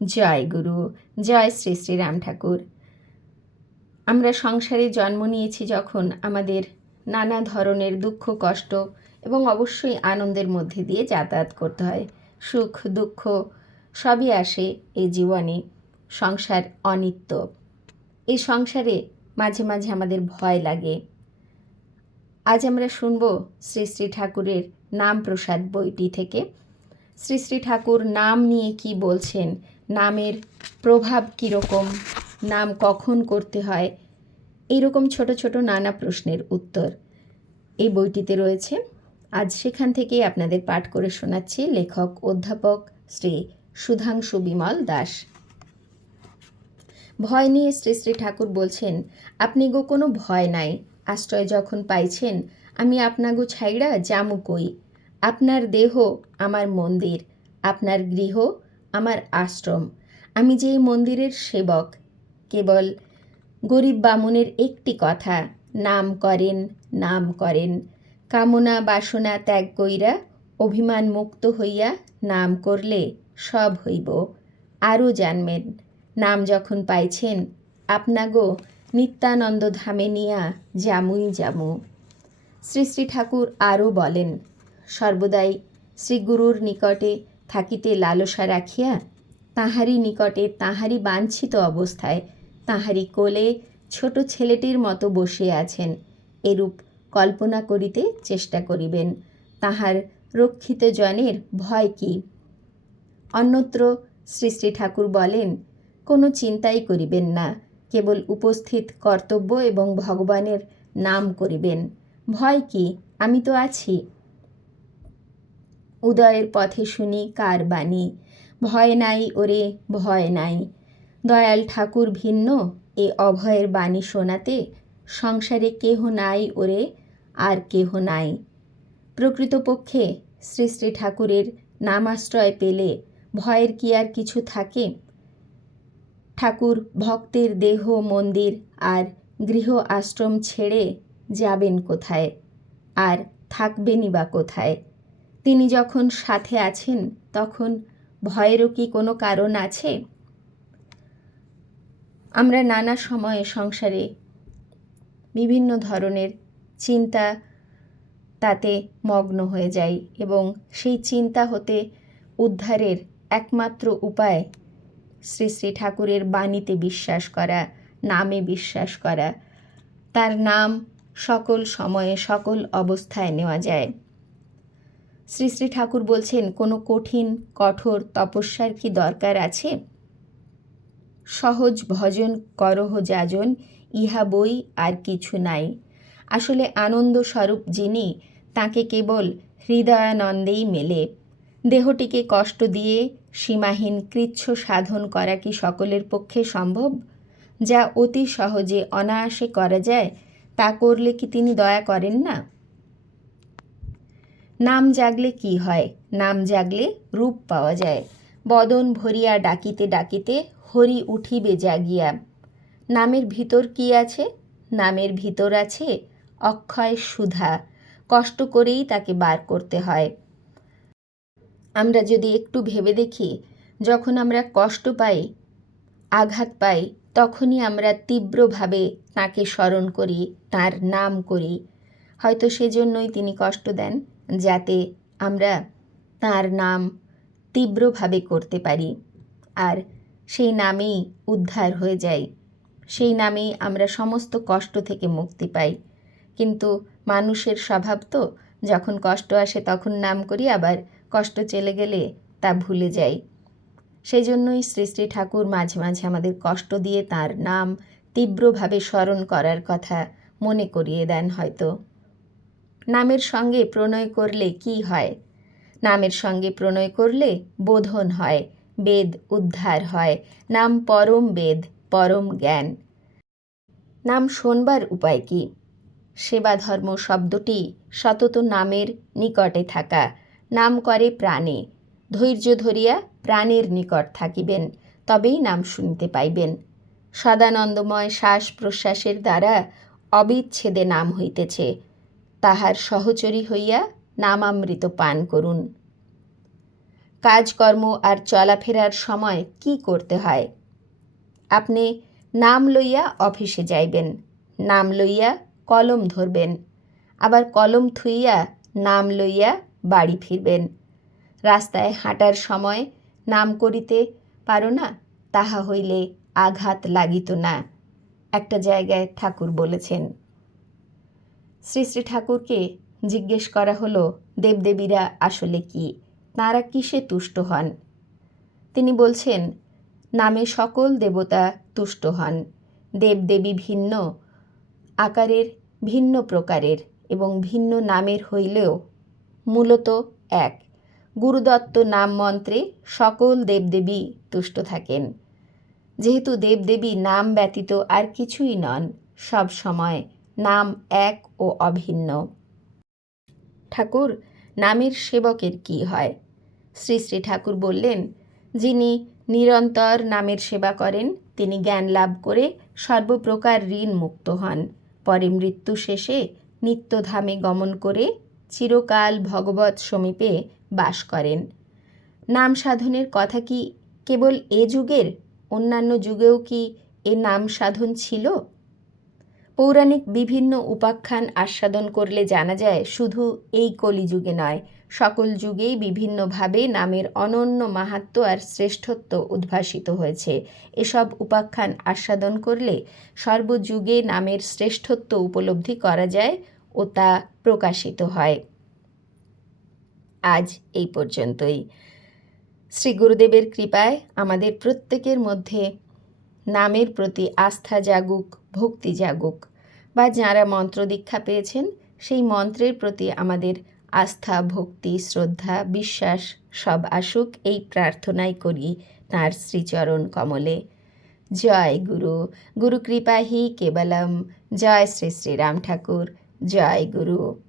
জয় গুরু, জয় শ্রী শ্রী রাম ঠাকুর। আমরা সংসারে জন্ম নিয়েছি যখন আমাদের নানা ধরনের দুঃখ, কষ্ট এবং অবশ্যই আনন্দের মধ্যে দিয়ে যাতায়াত করতে হয়। সুখ, দুঃখ সবই আসে এই জীবনে। সংসার অনিত্য। এই সংসারে মাঝে মাঝে আমাদের ভয় লাগে। আজ আমরা শুনব শ্রী শ্রী ঠাকুরের নাম প্রসাদ বইটি থেকে। শ্রী শ্রী ঠাকুর নাম নিয়ে কি বলছেন? নামের প্রভাব কীরকম? নাম কখন করতে হয়? এইরকম ছোট ছোট নানা প্রশ্নের উত্তর। এই বইটিতে রয়েছে। আজ সেখান থেকেই আপনাদের পাঠ করে শোনাচ্ছি লেখক, অধ্যাপক শ্রী সুধাংশু বিমল দাস। ভয় নিয়ে শ্রী শ্রী ঠাকুর বলছেন, আপনি গো কোনো ভয় নাই। আশ্রয় যখন পাইছেন, আমি আপনাগো ছাইড়া জামু কই? আপনার দেহ আমার মন্দির, আপনার গৃহ আমার আশ্রম। আমি যে মন্দিরের সেবক, কেবল গরিব বামুনের একটি কথা, নাম করেন নাম করেন। কামনা বাসনা ত্যাগ কইরা অভিমান মুক্ত হইয়া নাম করলে সব হইব। আরও জানবেন, নাম যখন পাইছেন, আপনাগো নিত্যানন্দ ধামে নিয়া জামুই জামু শ্রী শ্রী ঠাকুর আরও বলেন, সর্বদাই শ্রীগুরুর নিকটে থাকিতে লালসা রাখিয়া তাহারই নিকটে তাহারই বাঞ্ছিত অবস্থায় তাহারই কোলে ছোট ছেলেটির মতো বসে আছেন। এরূপ কল্পনা করিতে চেষ্টা করিবেন। তাহার রক্ষিত জনের ভয় কি? অন্যত্র শ্রী শ্রী ঠাকুর বলেন, কোনো চিন্তাই করিবেন না, কেবল উপস্থিত কর্তব্য এবং ভগবানের নাম করিবেন। ভয় কি? আমি তো আছি। উদয়ের পথে শুনি কার বাণী? ভয় নাই ওরে, ভয় নাই। দয়াল ঠাকুর ভিন্ন, এ অভয়ের বাণী শোনাতে সংসারে কেহ নাই ওরে, আর কেহ নাই। প্রকৃতপক্ষে শ্রী শ্রী ঠাকুরের নামাশ্রয় পেলে ভয়ের কি আর কিছু থাকে? ঠাকুর ভক্তের দেহ, মন্দির আর গৃহ আশ্রম ছেড়ে যাবেন কোথায়? আর থাকবেনই বা কোথায়? তিনি যখন সাথে আছেন, তখন ভয়েরও কি কোনো কারণ আছে? আমরা নানা সময়ে সংসারে বিভিন্ন ধরনের চিন্তা তাতে মগ্ন হয়ে যাই এবং সেই চিন্তা হতে উদ্ধারের একমাত্র উপায় শ্রী শ্রী ঠাকুরের বাণীতে বিশ্বাস করা, নামে বিশ্বাস করা। তার নাম সকল সময়ে সকল অবস্থায় নেওয়া যায়। শ্রী শ্রী ঠাকুর বলছেন, কোনো কঠিন, কঠোর তপস্যার কি দরকার আছে? সহজ ভজন করহ যাজন, ইহা বই আর কিছু নাই। আসলে আনন্দ স্বরূপ যিনি, তাকে কেবল হৃদয়ানন্দেই মেলে। দেহটিকে কষ্ট দিয়ে সীমাহীন কৃচ্ছ সাধন করা কি সকলের পক্ষে সম্ভব? যা অতি সহজে অনায়াসে করা যায়, তা করলে কি তিনি দয়া করেন না? নাম জাগলে কি হয়? নাম জাগলে রূপ পাওয়া যায়। বদন ভরিয়া ডাকিতে ডাকিতে হরি উঠিবে জাগিয়া। নামের ভিতর কি আছে? নামের ভিতর আছে অক্ষয় সুধা। কষ্ট করেই তাকে বার করতে হয়। আমরা যদি একটু ভেবে দেখি, যখন আমরা কষ্ট পাই, আঘাত পাই, তখনই আমরা তীব্রভাবে তাকে স্মরণ করি, তার নাম করি। হয়তো সেজন্যই তিনি কষ্ট দেন। যাতে আমরা তার নাম তীব্রভাবে করতে পারি। আর সেই নামেই উদ্ধার হয়ে যাই সেই নামেই আমরা সমস্ত কষ্ট থেকে মুক্তি পাই। কিন্তু মানুষের স্বভাব তো, যখন কষ্ট আসে তখন নাম করি, আবার কষ্ট চলে গেলে তা ভুলে যাই। সেই জন্যই শ্রী শ্রী ঠাকুর মাঝে মাঝে আমাদের কষ্ট দিয়ে তার নাম তীব্রভাবে স্মরণ করার কথা মনে করিয়ে দেন হয়তো। নামের সঙ্গে প্রণয় করলে কি হয়? নামের সঙ্গে প্রণয় করলে বোধন হয়, বেদ উদ্ধার হয়। নাম পরম বেদ, পরম জ্ঞান। নাম শোনবার উপায় কি? সেবা ধর্ম শব্দটি সতত নামের নিকটে থাকা। নাম করে প্রাণে। ধৈর্য ধরিয়া প্রাণের নিকট থাকিবেন, তবেই নাম শুনতে পাইবেন। সদানন্দময় শ্বাস প্রশ্বাসের দ্বারা অবিচ্ছেদে নাম হইতেছে। তাহার সহচরী হইয়া নামামৃত পান করুন। কাজকর্ম আর চলাফেরার সময় কি করতে হয়? আপনি নাম লইয়া অফিসে যাইবেন, নাম লইয়া কলম ধরবেন, আবার কলম থুইয়া নাম লইয়া বাড়ি ফিরবেন। রাস্তায় হাঁটার সময় নাম করিতে পারো না, তাহা হইলে আঘাত লাগিত না, একটা জায়গায় ঠাকুর বলেছেন। শ্রী শ্রী ঠাকুরকে জিজ্ঞেস করা হলো, দেবদেবীরা আসলে কি? তাঁরা কিসে তুষ্ট হন? তিনি বলছেন, নামে সকল দেবতা তুষ্ট হন। দেবদেবী ভিন্ন, আকারের ভিন্ন প্রকারের এবং ভিন্ন নামের হইলেও মূলত এক। গুরুদত্ত নাম মন্ত্রে সকল দেবদেবী তুষ্ট থাকেন। যেহেতু দেবদেবী নাম ব্যতীত আর কিছুই নন, সব সময় নাম এক ও অভিন্ন। ঠাকুর, নামের সেবকের কি হয়? শ্রী শ্রী ঠাকুর বললেন, যিনি নিরন্তর নামের সেবা করেন, তিনি জ্ঞান লাভ করে সর্বপ্রকার ঋণ মুক্ত হন। পরে মৃত্যু শেষে নিত্যধামে গমন করে চিরকাল ভগবত সমীপে বাস করেন। নাম সাধনের কথা কি কেবল এ যুগের? অন্যান্য যুগেও কি এ নাম সাধন ছিল? পৌরাণিক বিভিন্ন উপাখ্যান আস্বাদন করলে জানা যায়, শুধু এই কলিযুগে নয়, সকল যুগেই বিভিন্নভাবে নামের অনন্য মাহাত্ম আর শ্রেষ্ঠত্ব উদ্ভাসিত হয়েছে। এসব উপাখ্যান আস্বাদন করলে সর্বযুগে নামের শ্রেষ্ঠত্ব উপলব্ধি করা যায় ও তা প্রকাশিত হয়। আজ এই পর্যন্তই। শ্রী গুরুদেবের কৃপায় আমাদের প্রত্যেকের মধ্যে নামের প্রতি আস্থা জাগুক, ভক্তি জাগুক। বা যাঁরা মন্ত্র দীক্ষা পেয়েছেন, সেই মন্ত্রের প্রতি আমাদের আস্থা, ভক্তি, শ্রদ্ধা, বিশ্বাস সব আসুক, এই প্রার্থনাই করি তাঁর শ্রীচরণ কমলে। জয় গুরু গুরু কৃপা হি কেবলম। জয় শ্রী শ্রীরাম ঠাকুর। জয় গুরু।